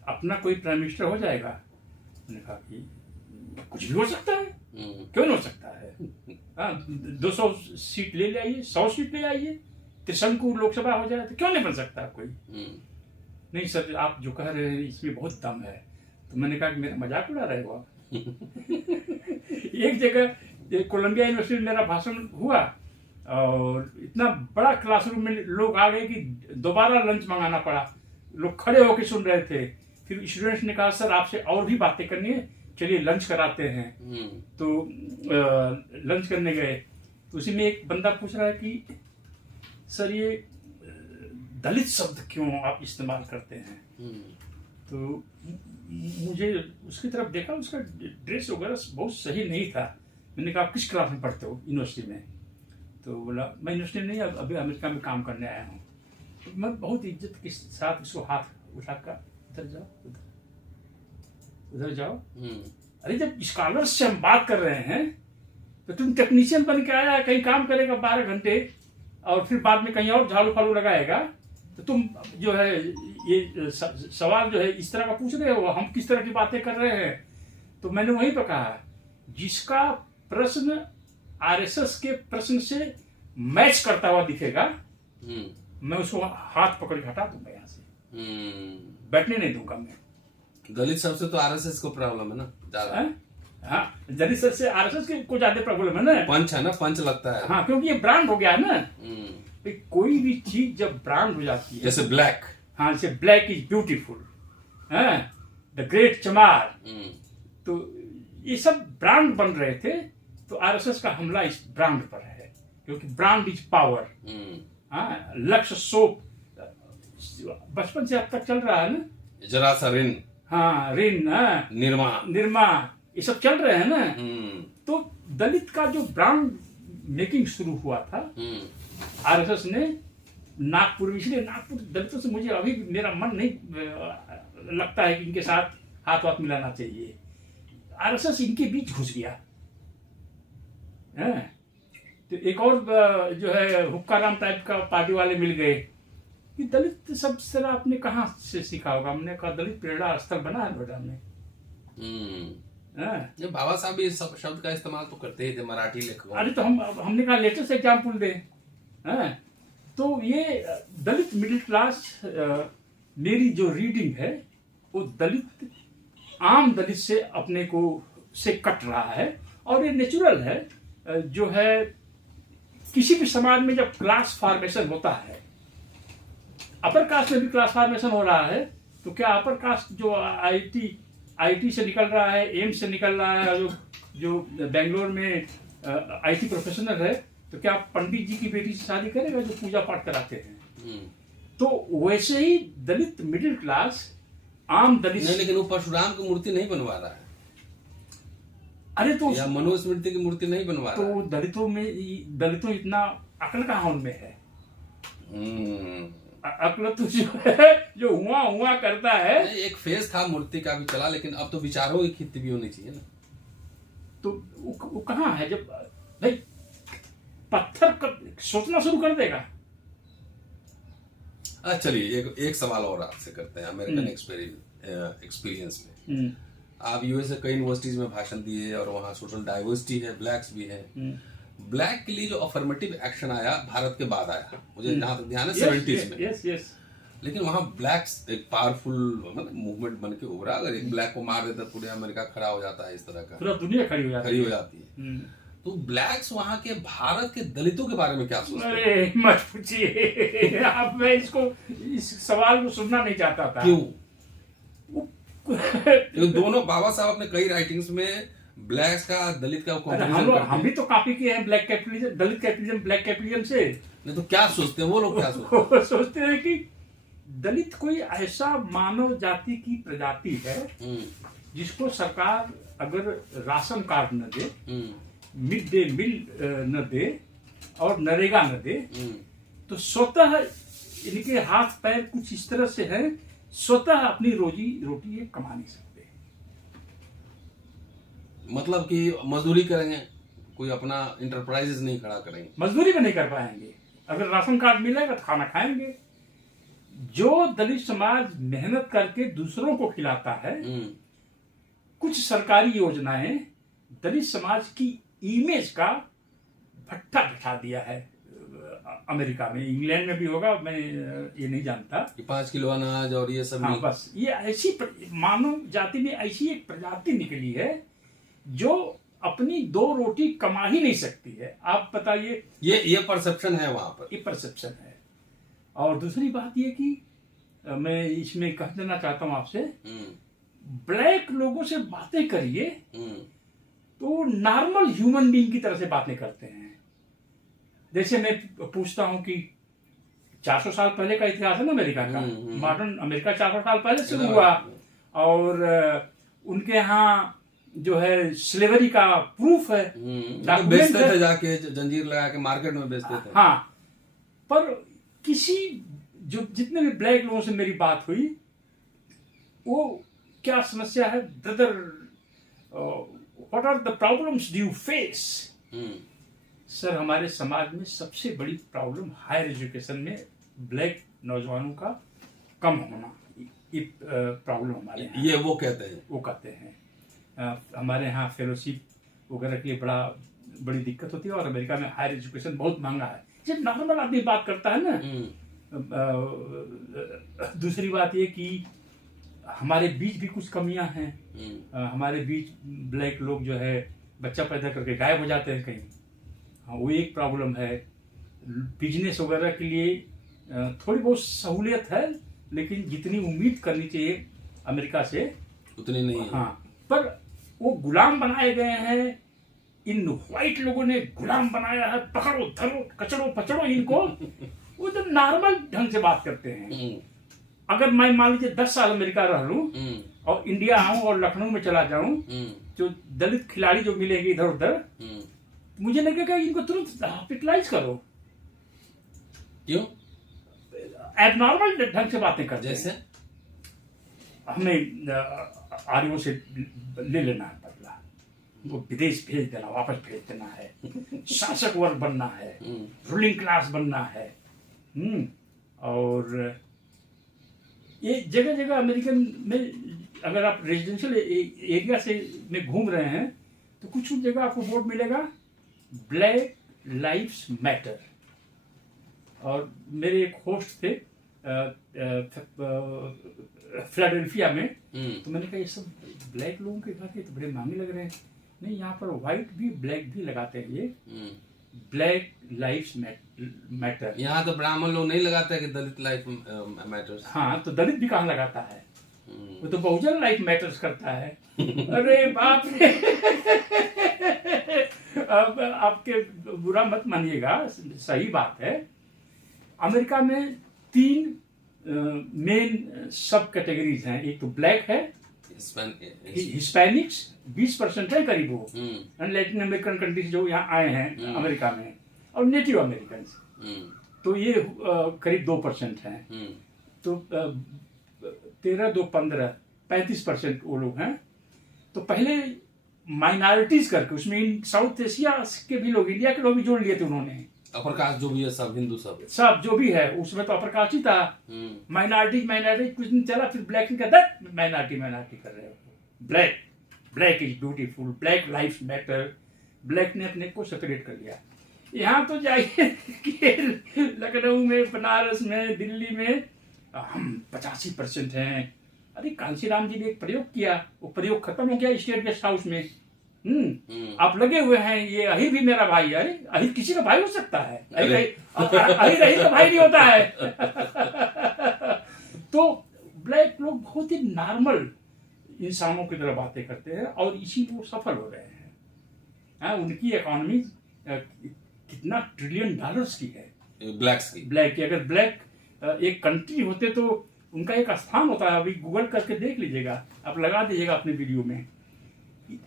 अपना कोई प्राइम मिनिस्टर हो जाएगा। मैंने कहा कि कुछ भी हो सकता है, क्यों नहीं हो सकता है। 200 सीट ले आइए, 100 सीट ले आइए, त्रिशंकु लोकसभा हो जाए तो क्यों नहीं बन सकता कोई। नहीं सर, आप जो कह रहे हैं इसमें बहुत दम है। तो मैंने कहा कि मेरा मजाक उड़ा रहे हो आप। एक जगह कोलंबिया यूनिवर्सिटी में मेरा भाषण हुआ और इतना बड़ा क्लासरूम में लोग आ गए कि दोबारा लंच मंगाना पड़ा। लोग खड़े होकर सुन रहे थे। फिर स्टूडेंट्स ने कहा सर आपसे और भी बातें करनी है, चलिए लंच कराते हैं। तो लंच करने गए तो उसी में एक बंदा पूछ रहा है कि सर ये दलित शब्द क्यों आप इस्तेमाल करते हैं। तो मुझे उसकी तरफ देखा, उसका ड्रेस वगैरह बहुत सही नहीं था। मैंने कहा किस क्लास में पढ़ते हो? यूनिवर्सिटी में। तो बोला मैं यूनिवर्सिटी नहीं, अभी अमेरिका में काम करने आया हूँ। तो मैं बहुत इज्जत के साथ उसको हाथ उठाकर उधर जाओ, उधर जाओ। अरे जब स्कॉलर्स से हम बात कर रहे हैं तो तुम टेक्नीशियन बन के आया है, कहीं काम करेगा 12 घंटे और फिर बाद में कहीं और झाड़ू फाड़ू लगाएगा, तो तुम जो है ये सवाल जो है इस तरह का पूछ रहे हो, हम किस तरह की बातें कर रहे हैं। तो मैंने वहीं पर कहा जिसका प्रश्न आरएसएस के प्रश्न से मैच करता हुआ दिखेगा, मैं उसको हाथ पकड़ के हटा दूंगा यहाँ से, बैठने नहीं दूंगा मैं। दलित सबसे तो आरएसएस को प्रॉब्लम है ना ज्यादा। हाँ, दलित सबसे आरएसएस को ज्यादा प्रॉब्लम है ना। पंच है ना, पंच लगता है। हाँ, क्योंकि ये ब्रांड हो गया है ना। कोई भी चीज जब ब्रांड हो जाती है, जैसे ब्लैक। हाँ, जैसे black is beautiful, the great चमार, तो ये सब ब्रांड बन रहे थे। तो आरएसएस का हमला इस ब्रांड पर है, क्योंकि ब्रांड इज पावर। लक्ष्य सोप बचपन से अब तक चल रहा है ना, जरा सा रिन, हाँ रिन, निर्मा ये सब चल रहे हैं ना। तो दलित का जो ब्रांड मेकिंग शुरू हुआ था आरएसएस ने नागपुर, इसलिए नागपुर दलितों से मुझे अभी मेरा मन नहीं लगता है कि इनके साथ हाथ वाथ मिलाना चाहिए। आरएसएस इनके बीच घुस गया। तो एक और जो है हुक्का राम टाइप का पार्टी वाले मिल गए कि दलित सब सर आपने कहाँ से सीखा होगा। हमने कहा दलित प्रेरणा स्थल बना है नोएडा में। बाबा साहब भी सब शब्द का इस्तेमाल तो करते ही थे, मराठी लेखकों। अरे तो हमने कहा लेटेस्ट एग्जाम्पल दे। तो ये दलित मिडिल क्लास, मेरी जो रीडिंग है वो दलित आम दलित से अपने को से कट रहा है, और ये नेचुरल है। जो है किसी भी समाज में जब क्लास फॉर्मेशन होता है, अपर कास्ट में भी क्लास फॉर्मेशन हो रहा है, तो क्या अपर कास्ट जो आईटी से निकल रहा है, एम्स से निकल रहा है, जो बेंगलोर में आईटी प्रोफेशनल है, तो क्या पंडित जी की बेटी से शादी करेगा जो पूजा पाठ कराते हैं? तो वैसे ही दलित मिडिल क्लास आम दलित नहीं, लेकिन वो परशुराम की मूर्ति नहीं बनवा रहा है, अरे तो या मनुस्मृति की मूर्ति नहीं बनवा रहा है। तो दलितों इतना अकल कहाँ उनमें है? अकल तो जो है जो हुआ करता है। नहीं, एक फेस था मूर्ति का भी चला, लेकिन अब तो विचारों की खेती भी होनी चाहिए ना। तो वो कहाँ है? जब भाई पत्थर सोचना शुरू कर देगा। चलिए एक सवाल और आपसे करते हैं अमेरिकन एक्सपीरियंस में। आप यूएसए कई यूनिवर्सिटीज में भाषण दिए और वहाँ सोशल डाइवर्सिटी है, ब्लैक्स भी है। ब्लैक के लिए जो अफर्मेटिव एक्शन आया भारत के बाद आया, मुझे जहां तक ध्यान है 70s में। यस। लेकिन वहाँ ब्लैक्स एक पावरफुल मूवमेंट बन के उभरा। अगर एक ब्लैक को मार देता पूरे अमेरिका खड़ा हो जाता है, इस तरह का पूरा दुनिया खड़ी हो जाती है। तो ब्लैक्स वहाँ के भारत के दलितों के बारे में क्या सोचते हैं? अरे मत पूछिए अब मैं इस सवाल को सुनना नहीं चाहता था। क्यों? दोनों बाबा साहब अपने कई राइटिंग्स में ब्लैक्स का दलित का हम भी तो कॉपी किए हैं ब्लैक कैपिटलिज्म, दलित कैपिटलिज्म ब्लैक कैपिटलिज्म से। नहीं तो क्या सोचते हैं वो लोग? क्या सोचते हैं? सोचते हैं कि दलित कोई ऐसा मानव जाति की प्रजाति है जिसको सरकार अगर राशन कार्ड न दे, मिड डे मील न दे और नरेगा न दे, तो स्वतः इनके हाथ पैर कुछ इस तरह से है, स्वतः अपनी रोजी रोटी ये कमा नहीं सकते। मतलब कि मजदूरी करेंगे, कोई अपना इंटरप्राइजेस नहीं खड़ा करेंगे, मजदूरी में नहीं कर पाएंगे। अगर राशन कार्ड मिलेगा तो खाना खाएंगे। जो दलित समाज मेहनत करके दूसरों को खिलाता है, कुछ सरकारी योजनाएं दलित समाज की इमेज का भट्टा बिठा दिया है। अमेरिका में, इंग्लैंड में भी होगा, मैं ये नहीं जानता कि 5 किलो अनाज और ये सब। हाँ, बस ये ऐसी मानव जाति में ऐसी एक प्रजाति निकली है जो अपनी 2 रोटी कमा ही नहीं सकती है। आप बताइए, ये परसेप्शन है वहां पर, ये परसेप्शन है। और दूसरी बात ये कि मैं इसमें कह देना चाहता हूं आपसे, ब्लैक लोगों से बातें करिए तो नॉर्मल ह्यूमन बीइंग की तरह से बातें करते हैं। जैसे मैं पूछता हूं कि 400 साल पहले का इतिहास है ना अमेरिका का, मॉडर्न अमेरिका 400 साल पहले शुरू हुआ, और उनके यहाँ जो है स्लेवरी का प्रूफ है, बेचते थे जाके, जंजीर लगा के मार्केट में बेचते थे। हाँ, पर किसी जो जितने भी ब्लैक लोगों से मेरी बात हुई, वो क्या समस्या है, brother, what are the problems do you face? Sir, हमारे समाज में सबसे बड़ी प्रॉब्लम हायर एजुकेशन में ब्लैक नौजवानों का कम होना, ये प्रॉब्लम हमारे यहाँ। ये वो कहते हैं हमारे यहाँ फेलोशिप वगैरह के लिए बड़ी दिक्कत होती है, और अमेरिका में हायर एजुकेशन बहुत महंगा है। जब नॉर्मल आदमी बात करता है ना, दूसरी बात ये कि हमारे बीच भी कुछ कमियां हैं। हमारे बीच ब्लैक लोग जो है बच्चा पैदा करके गायब हो जाते हैं कहीं। हाँ, वो एक प्रॉब्लम है। बिजनेस वगैरह के लिए थोड़ी बहुत सहूलियत है, लेकिन जितनी उम्मीद करनी चाहिए अमेरिका से उतनी नहीं है। हाँ, पर वो गुलाम बनाए गए हैं। इन व्हाइट लोगों ने गुलाम बनाया है, पकड़ो धरो कचड़ो पचड़ो इनको। वो जब नॉर्मल ढंग से बात करते हैं। अगर मैं मान लीजिए 10 साल अमेरिका रह लूं और इंडिया आऊं और लखनऊ में चला जाऊं, जो दलित खिलाड़ी जो मिलेंगे इधर उधर, मुझे लगेगा इनको तुरंत हॉस्पिटलाइज करो। क्यों? एबनॉर्मल ढंग से बातें करते हैं। जैसे हमें आर्यों से ले लेना है बदला, वो विदेश भेज देना, वापस भेज देना है, शासक वर्ग बनना है, रूलिंग क्लास बनना है। और ये जगह जगह अमेरिकन में अगर आप रेजिडेंशियल एरिया से में घूम रहे हैं तो कुछ जगह आपको बोर्ड मिलेगा, ब्लैक लाइव्स मैटर। और मेरे एक होस्ट थे फिलाडेल्फिया में, तो मैंने कहा ये सब ब्लैक लोगों के घर के तो बड़े महंगे लग रहे हैं। नहीं, यहाँ पर व्हाइट भी ब्लैक भी लगाते हैं ये, ब्लैक लाइफ्स मैटर। यहाँ तो ब्राह्मण लोग नहीं लगाते हैं कि दलित लाइफ मैटर्स। हाँ, तो दलित भी कहाँ लगाता है, वो तो बहुजन लाइफ मैटर्स करता है। अरे बाप रे अब आपके बुरा मत मानिएगा, सही बात है। अमेरिका में 3 मेन सब कैटेगरीज हैं। एक तो ब्लैक है, हिस्पैनिक्स 20% है करीब वो, लैटिन अमेरिकन कंट्री से जो यहाँ आए हैं अमेरिका में, और नेटिव अमेरिकन, तो ये करीब 2% हैं। तो 13, 2, 15, 35% वो लोग हैं। तो पहले माइनॉरिटीज करके उसमें साउथ एशिया के भी लोग, इंडिया के लोग भी जोड़ लिए थे उन्होंने। अपर कास्ट जो भी है सब, हिंदू सब जो भी है उसमें तो अपर कास्ट ही था। माइनॉरिटी कुछ दिन चला, फिर ब्लैक ने कहा माइनॉरिटी कर रहे हो, black is beautiful, black life matter. Black ने अपने को सेपरेट कर लिया। यहाँ तो जाइए कि लखनऊ में, बनारस में, दिल्ली में हम 85% हैं। अरे कांशीराम जी ने एक प्रयोग किया, वो प्रयोग खत्म हो गया स्टेट गेस्ट हाउस में। आप लगे हुए हैं, ये अहिर भी मेरा भाई। अरे अहिर किसी का भाई हो सकता है? अहिर का भाई नहीं होता है। तो ब्लैक लोग बहुत ही नॉर्मल इंसानों की तरह बातें करते हैं और इसीलिए वो सफल हो रहे हैं। उनकी इकोनॉमी कितना $1 ट्रिलियन की है, ब्लैक की। अगर ब्लैक एक कंट्री होते तो उनका एक स्थान होता है। अभी गूगल करके देख लीजिएगा, आप लगा दीजिएगा अपने वीडियो में,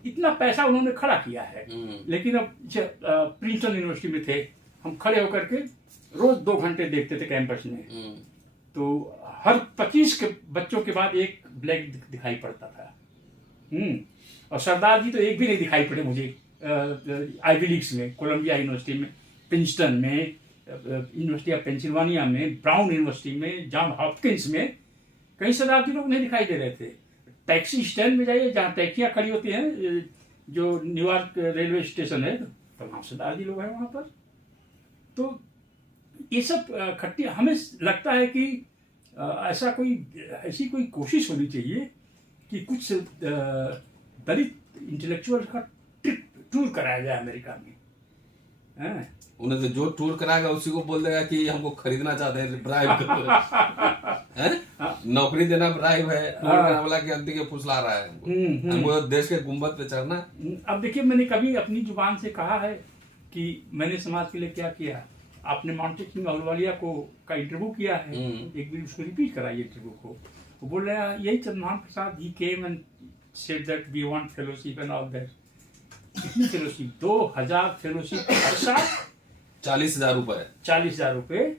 इतना पैसा उन्होंने खड़ा किया है। लेकिन अब प्रिंसटन यूनिवर्सिटी में थे हम, खड़े होकर के रोज 2 घंटे देखते थे कैंपस में, तो हर 25 के बच्चों के बाद एक ब्लैक दिखाई पड़ता था। और सरदार जी तो एक भी नहीं दिखाई पड़े मुझे। आईवी लीग्स में, कोलंबिया यूनिवर्सिटी में, प्रिंसटन में, यूनिवर्सिटी ऑफ पेंसिल्वानिया में, ब्राउन यूनिवर्सिटी में, जॉन हॉपकिंस में, कई सरदार जी लोग नहीं दिखाई दे रहे थे। टैक्सी स्टैंड में जाइए, जहाँ टैक्सियाँ खड़ी होती हैं, जो न्यूयॉर्क रेलवे स्टेशन है, तमाम सरदार जी लोग हैं वहाँ पर। तो ये सब खट्टी, हमें लगता है कि ऐसी कोई कोशिश होनी चाहिए कि कुछ दलित इंटेलेक्चुअल का टूर कराया जाए अमेरिका में। उन्हें तो जो टूर कराएगा उसी को बोल देगा कि हमको खरीदना चाहते हैं, ब्राइब नौकरी देना ब्राइब है, बोला कि अंति के फुसला रहा है हमको देश के गुंबद पे चढ़ना। अब देखिए, मैंने कभी अपनी जुबान से कहा है कि मैंने समाज के लिए क्या किया। आपने मॉन्टेक्यू अहलूवालिया का इंटरव्यू किया है, एक बार उसको रिपीट कराइए इंटरव्यू को। वो बोल रहा है यही Chandrabhan Prasad, he came and said that we want fellowship and all that. कितनी फेलोशिप? 2000 फेलोशिप हर साल, 40,000 रुपए। 40,000 रुपए।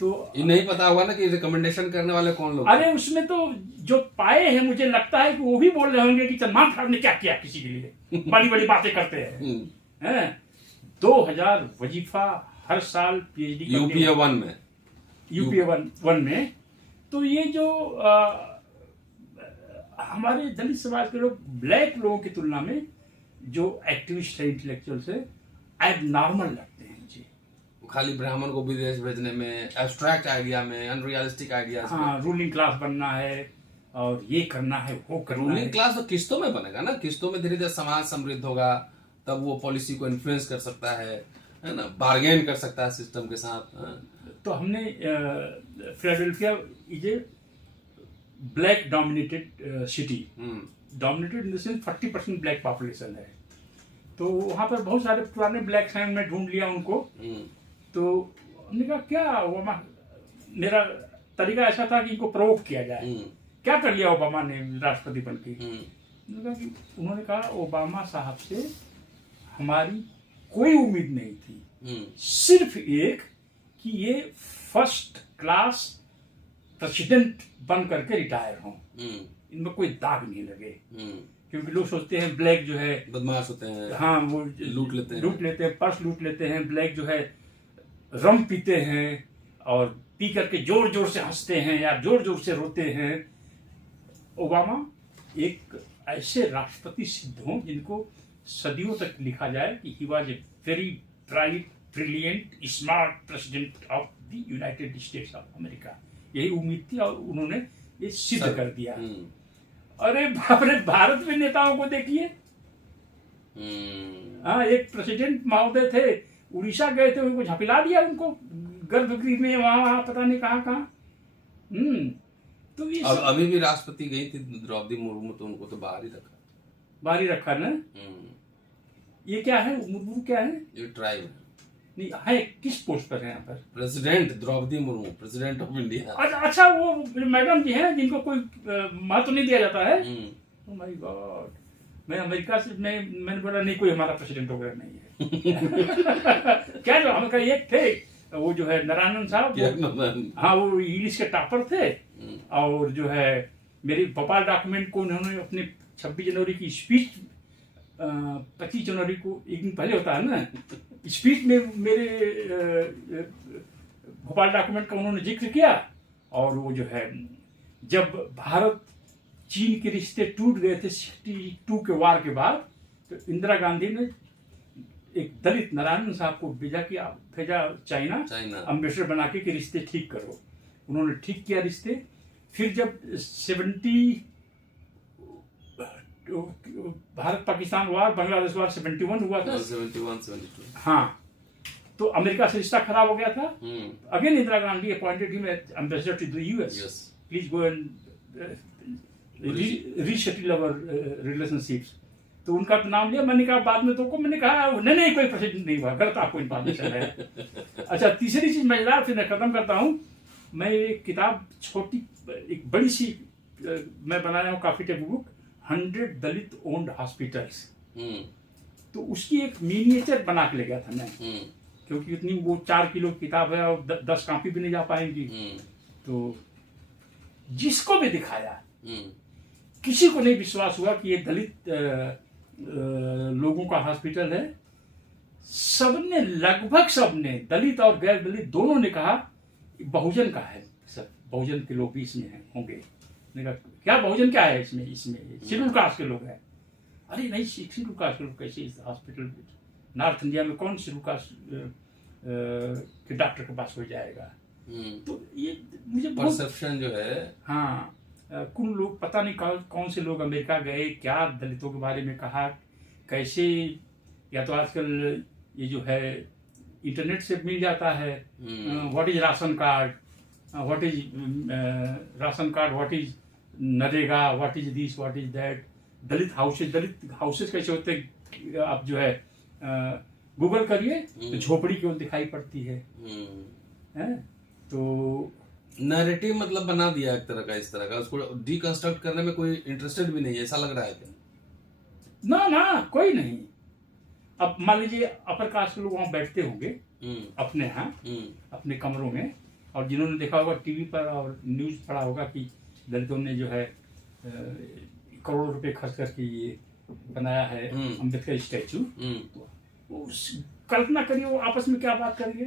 तो ये नहीं पता होगा ना कि रिकमेंडेशन करने वाले कौन लोग। अरे उसमें तो जो पाए हैं, मुझे लगता है कि वो भी बोल रहे होंगे कि चंद्रभान प्रसाद ने क्या किया किसी के लिए, बड़ी बड़ी बातें करते हैं। 2000 वजीफा हर साल पीएचडी यूपीए 1 में। तो ये जो हमारे दलित समाज के लोग ब्लैक लोगों की तुलना में जो एक्टिविस्ट है, इंटेलेक्चुअल्स है, एबनॉर्मल लगते हैं मुझे। खाली ब्राह्मण को विदेश भेजने में, एब्स्ट्रैक्ट आइडिया में, अनरियलिस्टिक आइडिया। हाँ, रूलिंग क्लास बनना है और ये करना है, वो करना है। रूलिंग क्लास तो किस्तों में बनेगा ना, किस्तों में धीरे धीरे समाज समृद्ध होगा, तब वो पॉलिसी को इन्फ्लुएंस कर सकता है ना, बार्गेन कर सकता है सिस्टम के साथ। तो हमने Philadelphia is a black dominated city, dominated in the sense 40% black population है। तो वहाँ पर बहुत सारे पुराने ब्लैक्स हैं, मैं ढूंढ लिया उनको। तो हमने कहा क्या ओबामा, मेरा तरीका ऐसा था कि इनको प्रोवोक किया जाए, क्या कर लिया ओबामा ने राष्ट्रपति बन के। उन्होंने कहा ओबामा साहब से हमारी कोई उम्मीद नहीं थी, सिर्फ एक कि ये फर्स्ट क्लास प्रेसिडेंट बन करके रिटायर हों, इनमें कोई दाग नहीं लगे। क्योंकि लोग सोचते हैं ब्लैक जो है बदमाश होते हैं, हाँ वो लूट लेते हैं, पर्स लूट लेते हैं। ब्लैक जो है रम पीते हैं और पी करके जोर जोर से हंसते हैं या जोर जोर से रोते हैं। ओबामा एक ऐसे राष्ट्रपति सिद्ध हों जिनको सदियों तक लिखा जाए कि he was a very bright, brilliant, smart president of the United states of America, यही उम्मीद थी और उन्होंने ये सिद्ध कर दिया। अरे बाप रे, भारत में नेताओं को देखिए। हाँ, एक प्रेसिडेंट महोदय थे, उड़ीसा गए थे, उनको झपिला दिया, उनको गर्भगृह में, वहां पता नहीं कहाँ। तो अब अभी भी राष्ट्रपति गई थी द्रौपदी मुर्मू, तो उनको तो बाहर ही रखा ना। ये क्या है, मुर्मू क्या है? ये ट्राइब नहीं है। किस पोस्ट पर है यहाँ पर? President Draupadi Murmu, president of India. अच्छा, वो मैडम जी हैं जिनको कोई महत्व नहीं दिया जाता है। ओह माय गॉड, मैं अमेरिका से मैंने बोला नहीं, कोई हमारा प्रेसिडेंट वगैरह नहीं है। क्या जो हम एक थे, वो जो है नारायणन साहब, हाँ, वो इंग्लिश के टॉपर थे, और जो है मेरी भोपाल डॉक्यूमेंट को उन्होंने अपने 26 जनवरी की स्पीच, 25 जनवरी को एक दिन पहले होता है ना, स्पीच में मेरे भोपाल डॉक्यूमेंट का उन्होंने जिक्र किया। और वो जो है जब भारत चीन के रिश्ते टूट गए थे 62 के वार के बाद, तो इंदिरा गांधी ने एक दलित नारायण साहब को भेजा चाइना अम्बेसडर बना के कि रिश्ते ठीक करो। उन्होंने ठीक किया रिश्ते। फिर जब 70 भारत पाकिस्तान वार, बांग्लादेश वार 71 हुआ था, 71-72, हाँ, तो अमेरिका से रिश्ता खराब हो गया था। Again Indira Gandhi appointed him as ambassador to the US, please go and resettle our relationships. तो उनका तो नाम लिया, मैंने कहा बाद में, तो मैंने कहा नहीं कोई प्रेसिडेंट नहीं हुआ, गलत आपको इन्फॉर्मेशन है। अच्छा, तीसरी चीज मजेदार, फिर मैं खत्म करता हूँ। मैं एक किताब छोटी, एक बड़ी सी मैं बनाया हूँ काफी टेबल बुक, 100 दलित ओन्ड हॉस्पिटल्स। तो उसकी एक मिनिएचर बना के ले गया था मैं, क्योंकि इतनी वो 4 किलो किताब है और 10 कॉपी भी नहीं जा पाएंगी। तो जिसको भी दिखाया, किसी को नहीं विश्वास हुआ कि ये दलित लोगों का हॉस्पिटल है। सबने, लगभग सबने, दलित और गैर दलित दोनों ने कहा बहुजन का है, सब बहुजन के लोग भी इसमें होंगे। क्या बहुजन क्या है इसमें शेड्यूल कास्ट के लोग हैं। अरे नहीं, शेड्यूल कास्ट के लोग कैसे इस हॉस्पिटल, नॉर्थ इंडिया में कौन शेड्यूल कास्ट के डॉक्टर के पास हो जाएगा। तो ये मुझे परसेप्शन जो है, हाँ, कुछ लोग पता नहीं कौन से लोग अमेरिका गए, क्या दलितों के बारे में कहा, कैसे, या तो आजकल ये जो है इंटरनेट से मिल जाता है, what is ration card, what is ration card, what is NREGA, what is this, what is that, Dalit houses कैसे होते हैं, आप जो है गूगल करिए तो झोपड़ी क्यों दिखाई पड़ती है। तो नैरेटिव मतलब बना दिया एक तरह का, इस तरह का, उसको डिकंस्ट्रक्ट करने में कोई इंटरेस्टेड भी नहीं है, ऐसा लग रहा है क्या? ना, कोई नहीं। अब मान लीजिए अपर कास्ट के लोग वहां बैठते होंगे अपने यहाँ, अपने कमरों में, और जिन्होंने देखा होगा टीवी पर और न्यूज पढ़ा होगा कि दलितों ने जो है करोड़ों रुपए खर्च करके ये बनाया है अम्बेडकर स्टैचू। कल्पना करिए वो आपस में क्या बात करेंगे।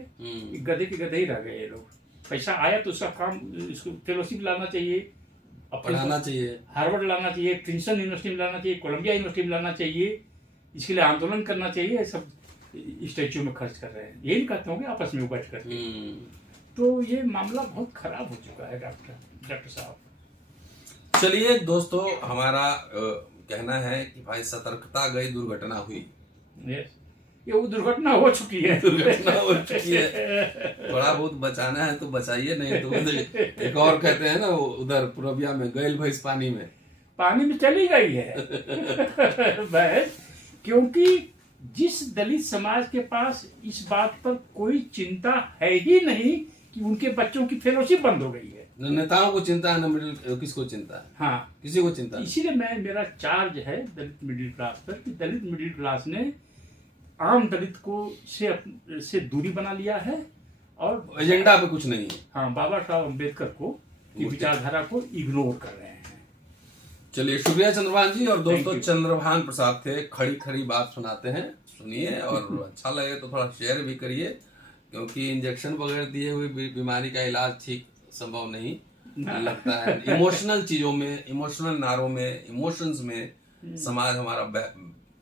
गधे के गधे ही रह गए ये लोग। पैसा आया तो उसका काम, इसको फेलोशिप लाना चाहिए, पढ़ाना चाहिए, हार्वर्ड लाना चाहिए, प्रिंसटन यूनिवर्सिटी में लाना चाहिए, कोलंबिया यूनिवर्सिटी में लाना चाहिए, इसके लिए आंदोलन करना चाहिए। सब स्टैच्यू में खर्च कर रहे हैं, यही कहते होंगे आपस में बैठ कर। तो ये मामला बहुत खराब हो चुका है डॉक्टर साहब। चलिए दोस्तों, हमारा कहना है कि भाई सतर्कता गई, दुर्घटना हुई। ये वो दुर्घटना हो चुकी है, थोड़ा बहुत बचाना है तो बचाइए, नहीं तो एक और कहते हैं ना, उधर पूर्विया में गैल भैंस पानी में चली गई है भैंस। क्योंकि जिस दलित समाज के पास इस बात पर कोई चिंता है ही नहीं कि उनके बच्चों की फेलोशिप बंद हो गई है, न नेताओं को चिंता है, न किसको चिंता है, हाँ, किसी को चिंता। इसीलिए मेरा चार्ज है दलित मिडिल क्लास पर कि दलित मिडिल क्लास ने आम दलित को से दूरी बना लिया है और एजेंडा पे कुछ नहीं है। हाँ, बाबा साहब अम्बेडकर को की विचारधारा को इग्नोर कर रहे हैं। चलिए, शुक्रिया चंद्रभान जी। और दोस्तों, चंद्रभान प्रसाद थे, खड़ी खड़ी बात सुनाते हैं, सुनिए, और अच्छा लगे तो थोड़ा शेयर भी करिए, क्योंकि इंजेक्शन वगैरह दिए हुए बीमारी का इलाज ठीक संभव नहीं लगता है। इमोशनल चीजों में, इमोशनल नारों में, इमोशंस में समाज हमारा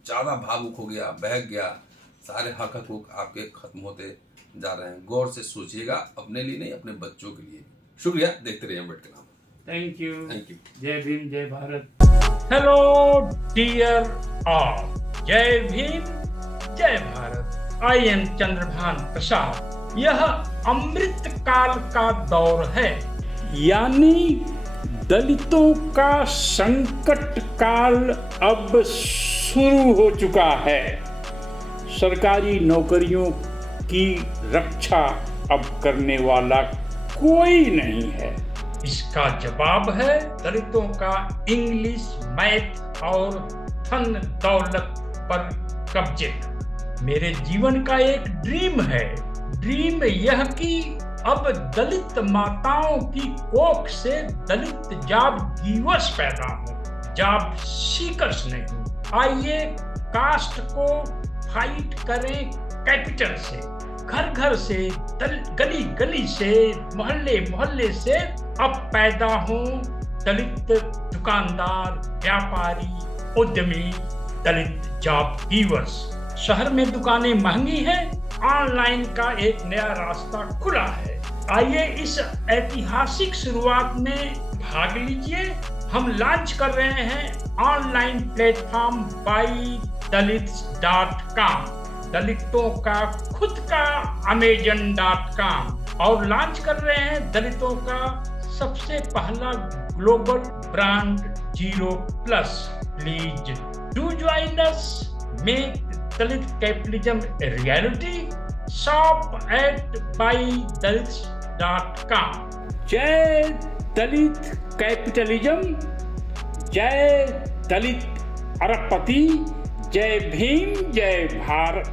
ज्यादा भावुक हो गया, बहक गया, सारे हक हकूक आपके खत्म होते जा रहे हैं। गौर से सोचिएगा, अपने लिए नहीं, अपने बच्चों के लिए। शुक्रिया, देखते रहिए अम्बेडकर नामा। Thank you. जय भीम, जय भारत। हेलो डियर ऑल, जय भीम, जय भारत। आई एम चंद्रभान प्रसाद। यह अमृत काल का दौर है, यानी दलितों का संकट काल अब शुरू हो चुका है। सरकारी नौकरियों की रक्षा अब करने वाला कोई नहीं है। इसका जवाब है दलितों का इंग्लिश, मैथ और धन दौलत पर कब्जे। मेरे जीवन का एक ड्रीम है, ड्रीम यह कि अब दलित माताओं की कोख से दलित जॉब गिवर्स पैदा हो, जॉब सीकर्स नहीं। आइए कास्ट को फाइट करें कैपिटल से, घर घर से, गली गली से, मोहल्ले मोहल्ले से अब पैदा हो दलित दुकानदार, व्यापारी, उद्यमी, दलित जॉब गिवर्स। शहर में दुकानें महंगी हैं, ऑनलाइन का एक नया रास्ता खुला है। आइए इस ऐतिहासिक शुरुआत में भाग लीजिए। हम लॉन्च कर रहे हैं ऑनलाइन प्लेटफॉर्म buydalits.com, दलितों का खुद का Amazon.com, और लॉन्च कर रहे हैं दलितों का सबसे पहला global brand 0+। Please do join us, make Dalit capitalism a reality. Shop at buydalits.com. जय दलित कैपिटलिज्म, जय दलित अरबपति, जय भीम, जय भारत।